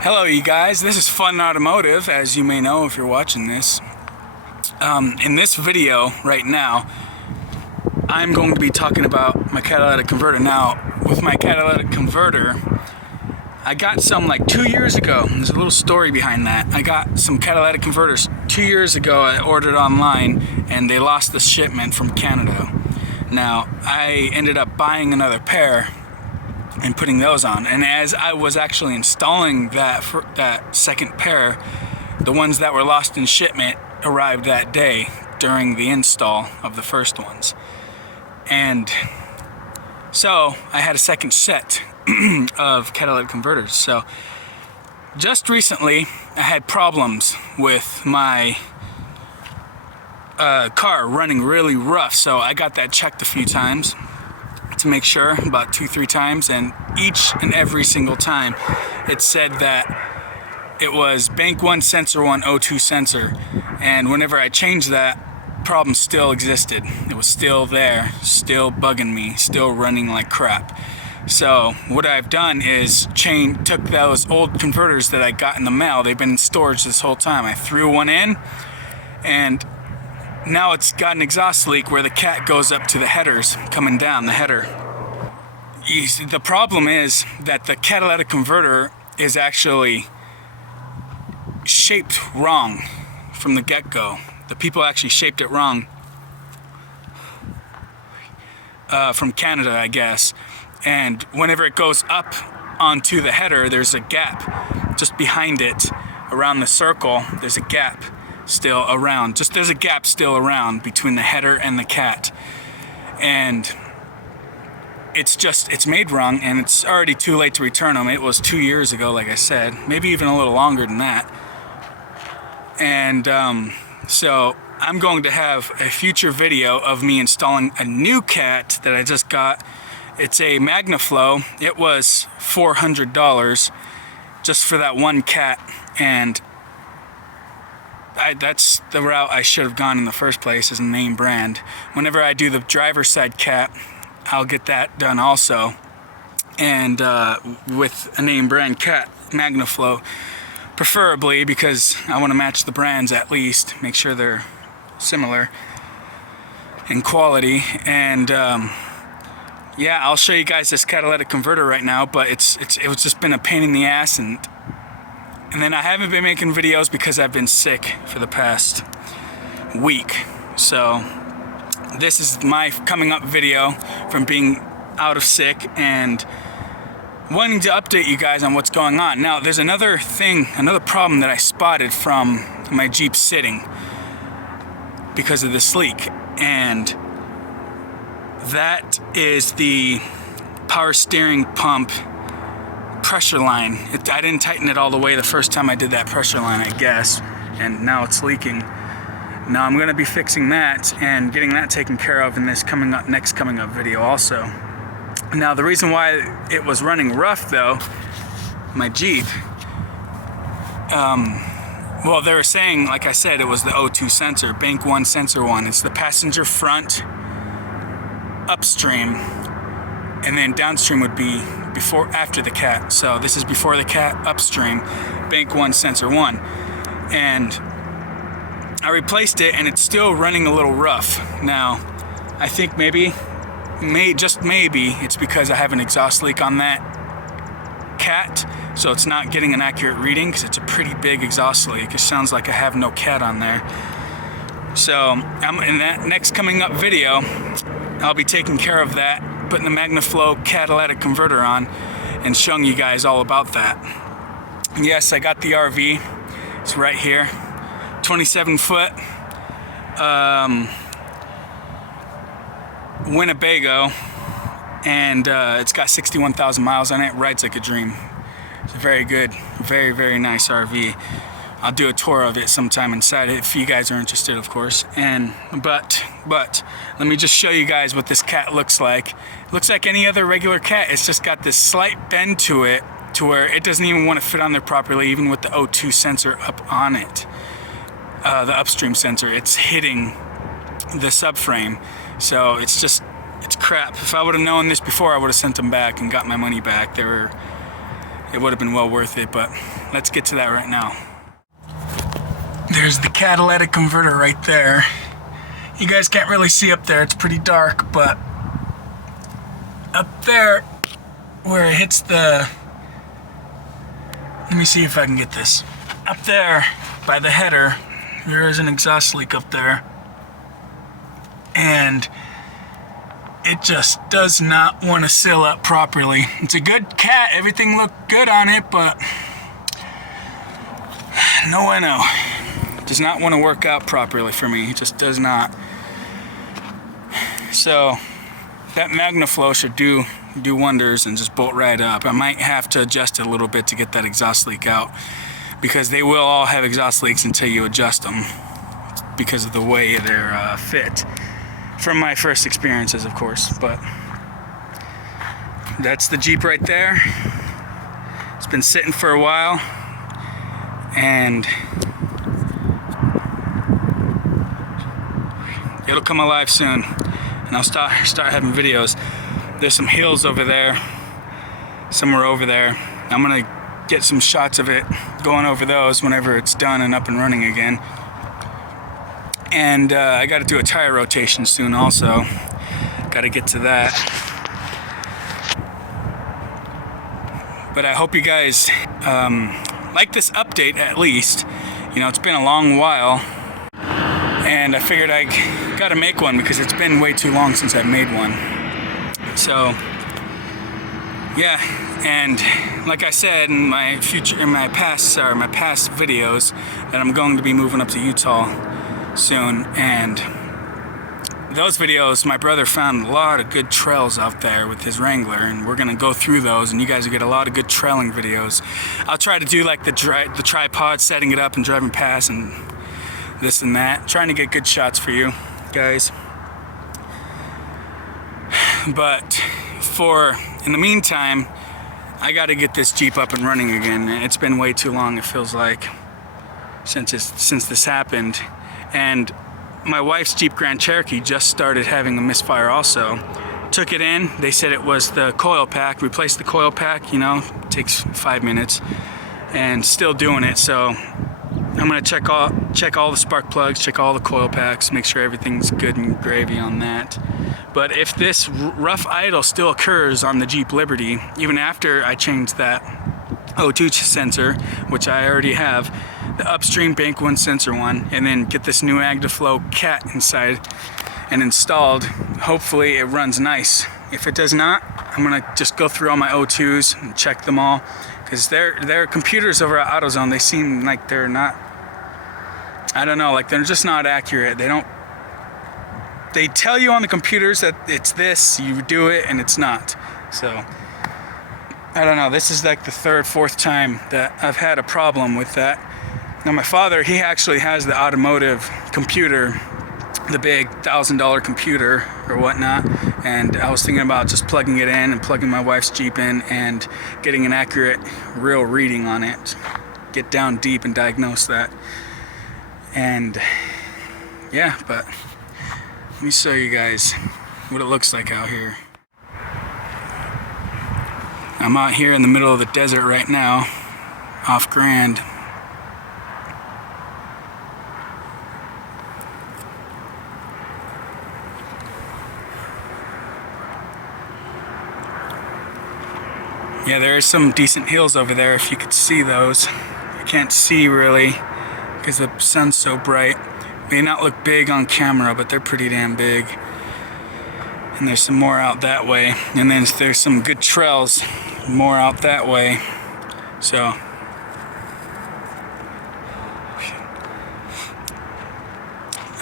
Hello you guys, this is Fun Automotive, as you may know if you're watching this. In this video right now, I'm going to be talking about my catalytic converter. Now, with my catalytic converter, I got some like 2 years ago. There's a little story behind that. I got some catalytic converters 2 years ago. I ordered online and they lost the shipment from Canada. Now, I ended up buying another pair and putting those on, and as I was actually installing that second pair, the ones that were lost in shipment arrived that day during the install of the first ones. And so I had a second set of catalytic converters. So just recently I had problems with my car running really rough, so I got that checked a few times to make sure, about 2-3 times, and each and every single time it said that it was bank 1 sensor 1 O2 sensor, and whenever I changed that, problem still existed. It was still there, still bugging me, still running like crap. So what I've done is took those old converters that I got in the mail. They've been in storage this whole time. I threw one in, and now it's got an exhaust leak where the cat goes up to the headers, coming down the header. The problem is that the catalytic converter is actually shaped wrong from the get-go. The people actually shaped it wrong from Canada, I guess. And whenever it goes up onto the header, there's a gap just behind it, around the circle. There's a gap still around. There's a gap still around between the header and the cat, and it's made wrong, and it's already too late to return them. It was 2 years ago, like I said, maybe even a little longer than that. And so I'm going to have a future video of me installing a new cat that I just got. It's a MagnaFlow. It was $400 just for that one cat, and that's the route I should have gone in the first place, as a name brand. Whenever I do the driver's side cat, I'll get that done also, and with a name brand cat, MagnaFlow, preferably, because I want to match the brands at least, make sure they're similar in quality. And yeah, I'll show you guys this catalytic converter right now, but it was just been a pain in the ass, and then I haven't been making videos because I've been sick for the past week. So this is my coming up video from being out of sick and wanting to update you guys on what's going on. Now, there's another problem that I spotted from my Jeep sitting because of this leak, and that is the power steering pump pressure line. I didn't tighten it all the way the first time I did that pressure line, I guess, and now it's leaking. Now I'm going to be fixing that and getting that taken care of in this next coming up video also. Now, the reason why it was running rough though, my Jeep, well, they were saying, like I said, it was the O2 sensor, bank 1 sensor 1. It's the passenger front upstream, and then downstream would be after the cat. So this is before the cat, upstream, bank 1 sensor 1. And I replaced it, and it's still running a little rough. Now, I think just maybe it's because I have an exhaust leak on that cat, so it's not getting an accurate reading, because it's a pretty big exhaust leak. It sounds like I have no cat on there. So I'm in that next coming up video, I'll be taking care of that, putting the MagnaFlow catalytic converter on and showing you guys all about that. Yes, I got the RV. It's right here, 27 foot Winnebago, and it's got 61,000 miles on it. Rides like a dream. It's a very good, very, very nice RV. I'll do a tour of it sometime inside it if you guys are interested, of course. But let me just show you guys what this cat looks like. It looks like any other regular cat. It's just got this slight bend to it, to where it doesn't even want to fit on there properly, even with the O2 sensor up on it. The upstream sensor, it's hitting the subframe. So it's crap. If I would have known this before, I would have sent them back and got my money back. it would have been well worth it, but let's get to that right now. There's the catalytic converter right there. You guys can't really see up there, it's pretty dark, but up there where it hits the, let me see if I can get this. Up there by the header, there is an exhaust leak up there. And it just does not want to seal up properly. It's a good cat, everything looked good on it, but no bueno. Does not want to work out properly for me. It just does not. So that MagnaFlow should do wonders and just bolt right up. I might have to adjust it a little bit to get that exhaust leak out, because they will all have exhaust leaks until you adjust them because of the way they're fit. From my first experiences, of course, but that's the Jeep right there. It's been sitting for a while, and it'll come alive soon, and I'll start having videos. There's some hills over there, somewhere over there. I'm gonna get some shots of it going over those whenever it's done and up and running again. And I got to do a tire rotation soon also. Got to get to that. But I hope you guys like this update at least. You know, it's been a long while, and I figured I got to make one because it's been way too long since I've made one. So yeah, and like I said in my past videos, that I'm going to be moving up to Utah soon, and those videos, my brother found a lot of good trails out there with his Wrangler, and we're gonna go through those, and you guys will get a lot of good trailing videos. I'll try to do like the tripod, setting it up and driving past and this and that, trying to get good shots for you guys. But in the meantime, I got to get this Jeep up and running again. It's been way too long, it feels like, since this happened. And my wife's Jeep Grand Cherokee just started having a misfire also. Took it in, they said it was the coil pack, replaced the coil pack, you know, takes 5 minutes, and still doing it. So I'm gonna check all the spark plugs, check all the coil packs, make sure everything's good and gravy on that. But if this rough idle still occurs on the Jeep Liberty, even after I change that O2 sensor, which I already have, the upstream bank one sensor one, and then get this new MagnaFlow cat inside and installed, hopefully it runs nice. If it does not, I'm gonna just go through all my O2s and check them all, because their computers over at AutoZone, they seem like they're not, I don't know, like they're just not accurate. They tell you on the computers that it's this, you do it, and it's not. So I don't know, this is like the third, fourth time that I've had a problem with that. Now my father, he actually has the automotive computer, the big $1,000 computer or whatnot, and I was thinking about just plugging it in and plugging my wife's Jeep in and getting an accurate, real reading on it. Get down deep and diagnose that. And yeah, but let me show you guys what it looks like out here. I'm out here in the middle of the desert right now, off Grand. Yeah, there is some decent hills over there if you could see those. You can't see really because the sun's so bright. May not look big on camera, but they're pretty damn big. And there's some more out that way. And then there's some good trails more out that way. So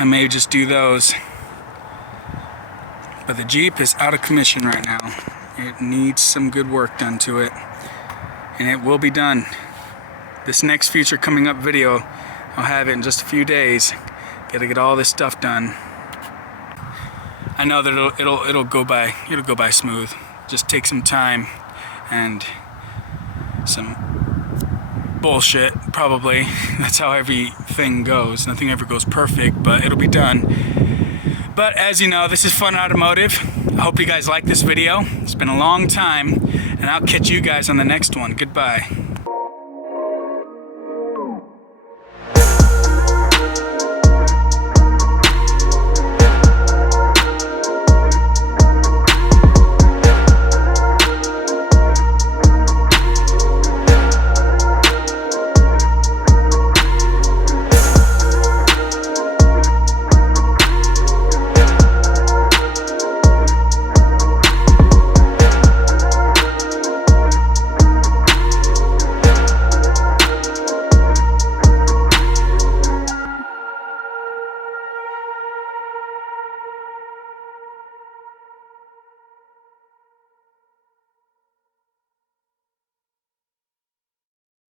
I may just do those. But the Jeep is out of commission right now. It needs some good work done to it, and it will be done. This next future coming up video, I'll have it in just a few days. Gotta get all this stuff done. I know that it'll go by smooth. Just take some time and some bullshit, probably. That's how everything goes. Nothing ever goes perfect, but it'll be done. But as you know, this is Fun Automotive. I hope you guys like this video. It's been a long time, and I'll catch you guys on the next one. Goodbye.